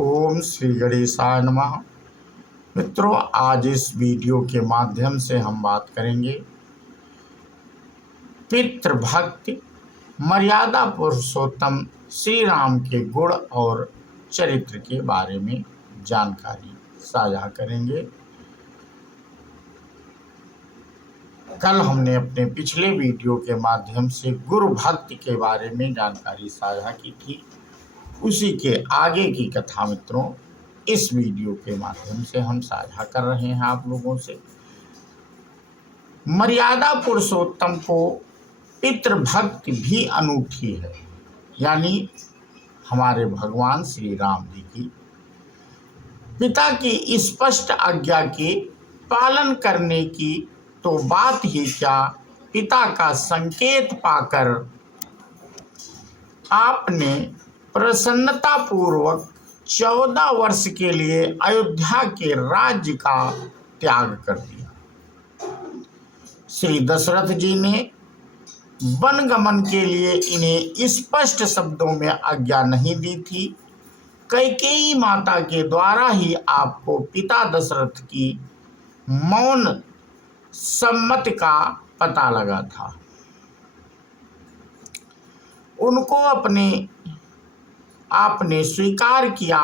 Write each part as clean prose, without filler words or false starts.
ओम श्री गणेशाय नमः। मित्रों, आज इस वीडियो के माध्यम से हम बात करेंगे पितृभक्ति मर्यादा पुरुषोत्तम श्री राम के गुण और चरित्र के बारे में जानकारी साझा करेंगे। कल हमने अपने पिछले वीडियो के माध्यम से गुरु भक्ति के बारे में जानकारी साझा की थी। उसी के आगे की कथा मित्रों इस वीडियो के माध्यम से हम साझा कर रहे हैं आप लोगों से। मर्यादा पुरुषोत्तम को पितृभक्ति भी अनूठी है, यानी हमारे भगवान श्री राम जी की पिता की स्पष्ट आज्ञा के पालन करने की तो बात ही क्या, पिता का संकेत पाकर आपने प्रसन्नता पूर्वक 14 वर्ष के लिए अयोध्या के राज्य का त्याग कर दिया। श्री दशरथ जी ने वन गमन के लिए इन्हें स्पष्ट शब्दों में आज्ञा नहीं दी थी। कैकेयी माता के द्वारा ही आपको पिता दशरथ की मौन सम्मति का पता लगा था। उनको आपने स्वीकार किया।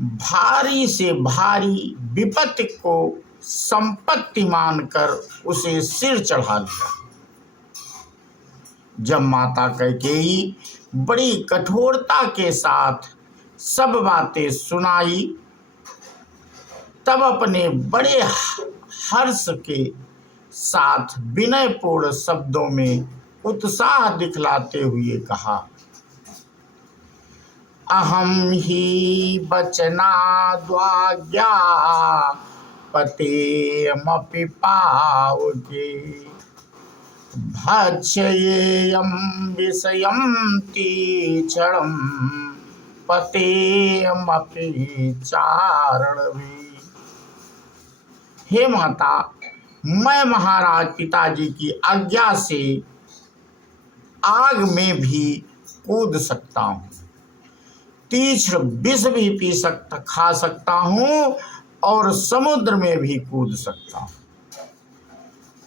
भारी से भारी विपत्ति को संपत्ति मानकर उसे सिर चढ़ा लिया। जब माता कैकेयी बड़ी कठोरता के साथ सब बातें सुनाई, तब अपने बड़े हर्ष के साथ विनयपूर्ण शब्दों में उत्साह दिखलाते हुए कहा, अहम ही वचनाद्वाज्ञा पतेयमपि पावके भक्षयेयं विषयं तीक्ष्णं पतेयमपि चारणवे। हे माता, मैं महाराज पिताजी की आज्ञा से आग में भी कूद सकता हूँ, तीक्ष्ण विष भी खा सकता हूँ और समुद्र में भी कूद सकता हूँ।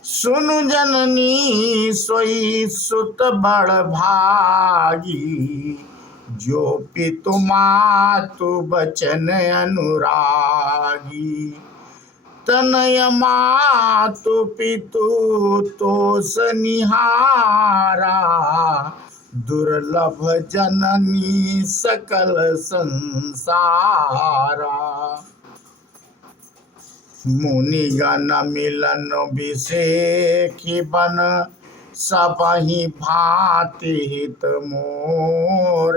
सुनु जननी सोई सुत बड़ भागी, जो पितु मातु बचन अनुरागी। तनय मातु पितु तोष निहारा, दुर्लभ जननी सकल संसारा। मुनिगण मिलन विषेखी बन, सबहि भांति हित मोर।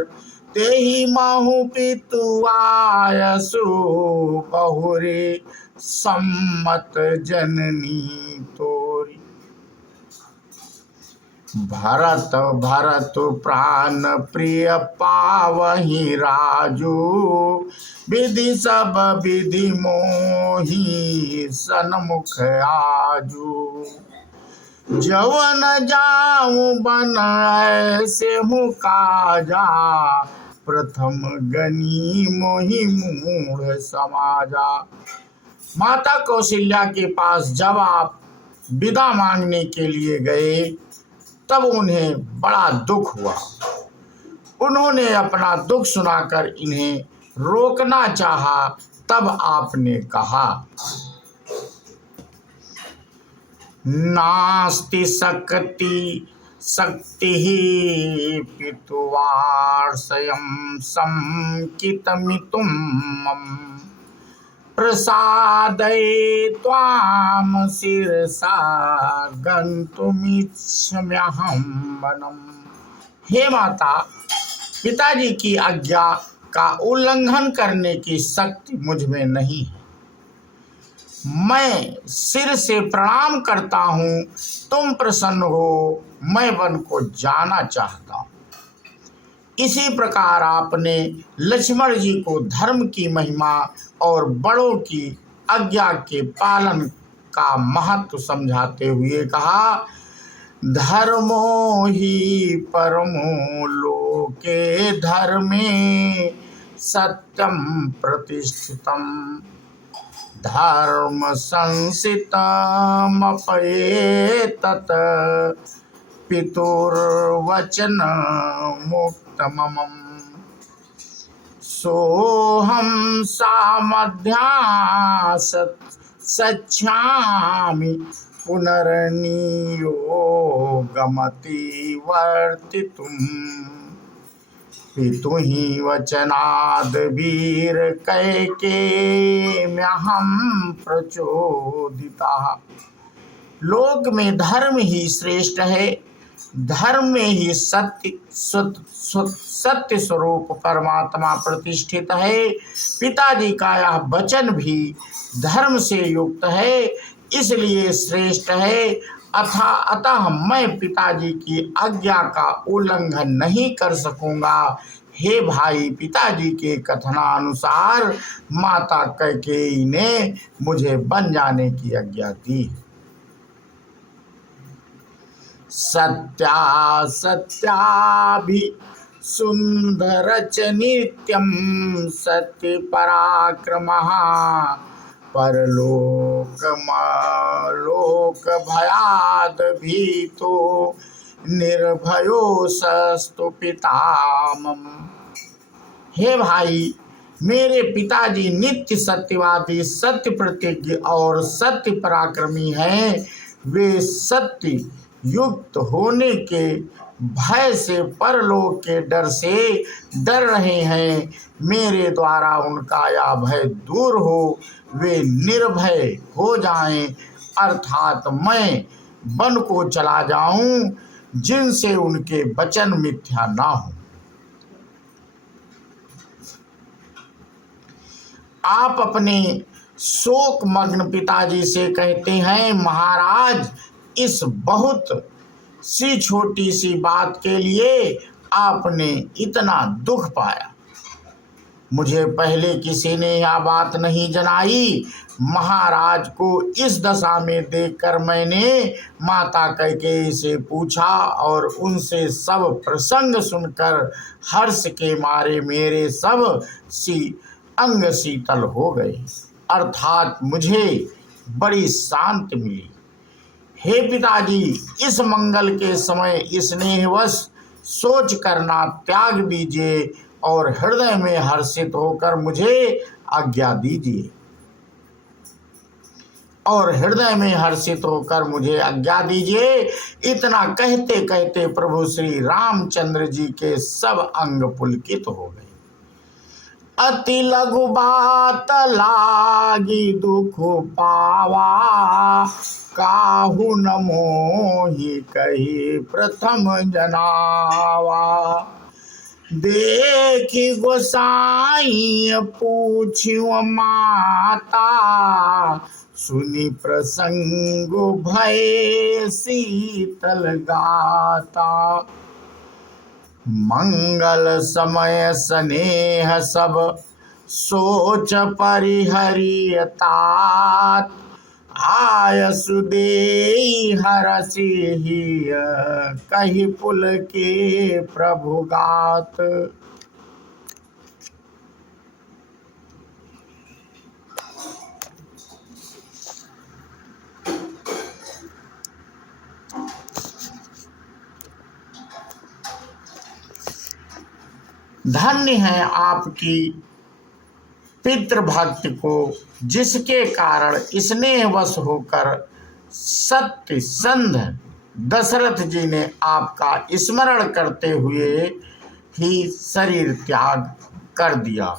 तेहि महु पितु आयसु, बहुरे सम्मत जननी तोरी। भरत प्राण प्रिय पावहि राजू, विधि सब विधि मोहि सन्मुख आजू। जवन जाऊं बन ऐसे हूँ काजा, प्रथम गनी मोहि मूढ़ समाजा। माता कौशल्या के पास जब आप विदा मांगने के लिए गए, तब उन्हें बड़ा दुख हुआ। उन्होंने अपना दुख सुनाकर इन्हें रोकना चाहा, तब आपने कहा, नास्ति शक्ति पितुवार्षयं संकितमितुं मम। प्रसादये त्वां शिरसा गन्तुमिच्छम्यहं वनम्। हे माता, पिताजी की आज्ञा का उल्लंघन करने की शक्ति मुझ में नहीं है। मैं सिर से प्रणाम करता हूँ, तुम प्रसन्न हो, मैं वन को जाना चाहता हूँ। इसी प्रकार आपने लक्ष्मण जी को धर्म की महिमा और बड़ों की आज्ञा के पालन का महत्व समझाते हुए कहा, धर्मो ही परमो लोके धर्मे सत्यम प्रतिष्ठितम धर्म संसितमपएतत् पितुर्वचन मुक्तमम् सोहम सच्छामि पुनर्नियोगमति वर्तितुम् पितुहि वचनाद् वीर कैकेम्यहं प्रचोदितः। लोक में धर्म ही श्रेष्ठ है, धर्म में ही सत्य स्वरूप परमात्मा प्रतिष्ठित है। पिताजी का यह वचन भी धर्म से युक्त है, इसलिए श्रेष्ठ है। अतः मैं पिताजी की आज्ञा का उल्लंघन नहीं कर सकूंगा। हे भाई, पिताजी के कथनानुसार माता कैकेयी ने मुझे बन जाने की आज्ञा दी। सत्याभि सुंदरच नित्यं सत्य पराक्रमः परलोक भयाद भीतो निर्भयो सस्तु पितामम। हे भाई, मेरे पिताजी नित्य सत्यवादी, सत्य प्रतिज्ञ और सत्य पराक्रमी हैं। वे सत्य युक्त होने के भय से, परलोक के डर से डर रहे हैं। मेरे द्वारा उनका यह भय दूर हो, वे निर्भय हो जाएं, अर्थात मैं वन को चला जाऊं, जिनसे उनके वचन मिथ्या ना हो। आप अपने शोक मग्न पिताजी से कहते हैं, महाराज, इस बहुत सी छोटी सी बात के लिए आपने इतना दुख पाया। मुझे पहले किसी ने यह बात नहीं जनाई। महाराज को इस दशा में देखकर मैंने माता कैकेयी से पूछा और उनसे सब प्रसंग सुनकर हर्ष के मारे मेरे सब अंग शीतल हो गए, अर्थात मुझे बड़ी शांति मिली। हे पिताजी, इस मंगल के समय स्नेहवश सोच करना त्याग दीजिए और हृदय में हर्षित होकर मुझे आज्ञा दीजिए। इतना कहते कहते प्रभु श्री रामचंद्र जी के सब अंग पुलकित हो गए। अति लघु बात लागी दुख पावा, काहू न मोहि कही प्रथम जनावा। देखी गोसाई पूछ्यु माता, सुनी प्रसंग भय शीतल गाता। मंगल समय स्नेह सब सोच परिहरियतात, आयसु देई हरसि कहि पुल के प्रभुगात। धन्य है आपकी पितृभक्ति को, जिसके कारण स्नेहवश होकर सत्य संध दशरथ जी ने आपका स्मरण करते हुए ही शरीर त्याग कर दिया।